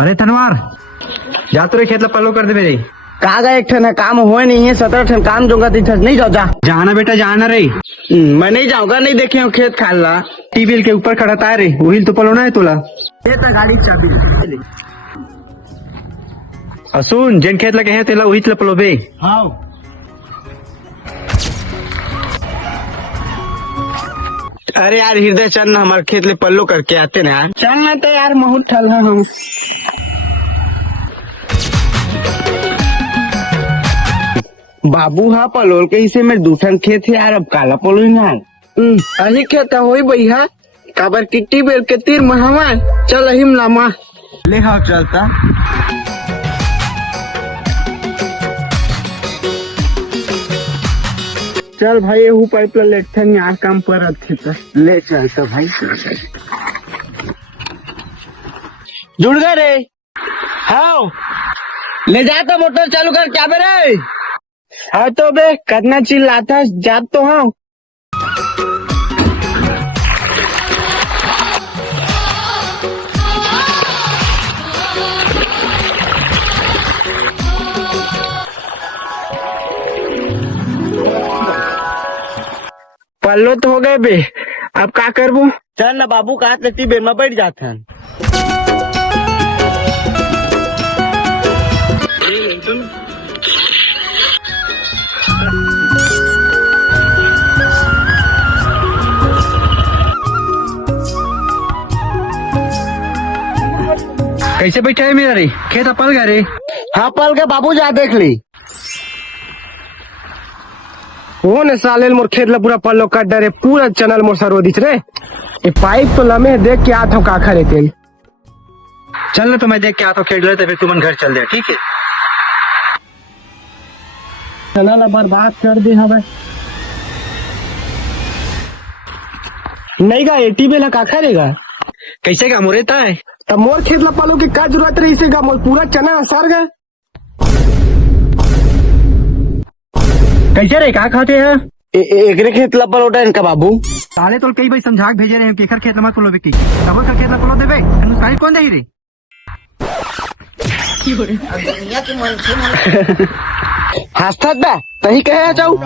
अरे तनवार जा तो रे खेत ला पल्लो कर दे मेरे। कहा गए एक ठन काम हुए नहीं है 17 ठन काम दूंगा तो नहीं जाओ जा। जाना बेटा जाना रे। मैं नहीं जाऊंगा, नहीं देखे हो खेत खाल ला। टीबीएल के ऊपर खड़ा था रे, वही तो पलोना है तोला। ये तो गाड़ी चाबी सुन जेन खेत लगे हैं तेला वही तला पलो बे। हाँ अरे यार हृदय चल ना हमारे खेत ले पल्लो करके आते ना। चलना तो यार बहुत ठल है हम। बाबू हाँ पलोल के इसे में दूठन खेत है यार, अब काला पलो ना अही खेत होई भैया काबर किट्टी बेल के तीर महमा चल अहिम लामा ले। हाँ चलता चल भाई ये पाइप ला लेटन यहाँ काम पर ले चलता भाई। जुड़ गए रे। हाँ ले जाता मोटर चालू कर क्या बेरे। हाँ तो बे करना चिल्लाता जात तो हाँ। पल्लो तो हो गए बे, अब का करबू। चल ना बाबू कहा लेती बेर में बैठ जाते हैं। कैसे बैठा है मेरा रे, खेत पल गया रे। हाँ पल के बाबू जा देख ली। वो ने साले मोर खेत ला पूरा पल्लो कट डरे, पूरा चनल मोर सरो दिख रे। ये पाइप तो लमे देख के आता हूँ काखा रे तेल। चल ना तो मैं देख के आता हूँ खेत ले, फिर तुमन घर चल दे ठीक है। चला ना बर्बाद कर दे हमें। नहीं गा एटी बेला काखा रहेगा। कैसे का मुरेता है तब मोर खेत ला पालो की का जरूरत रही से गा, मोर पूरा चना सर गए। कैसे रे का खाते हैं। एकरे खेत ला पलोटा इनका बाबू। साले तो कई बार समझा भेजे रहे हैं कि एकर खेत मत पलो बेकी, तब का खेत ला पलो देबे अनुसारी कौन दे रे। हंसत बा तही कहे जाऊ।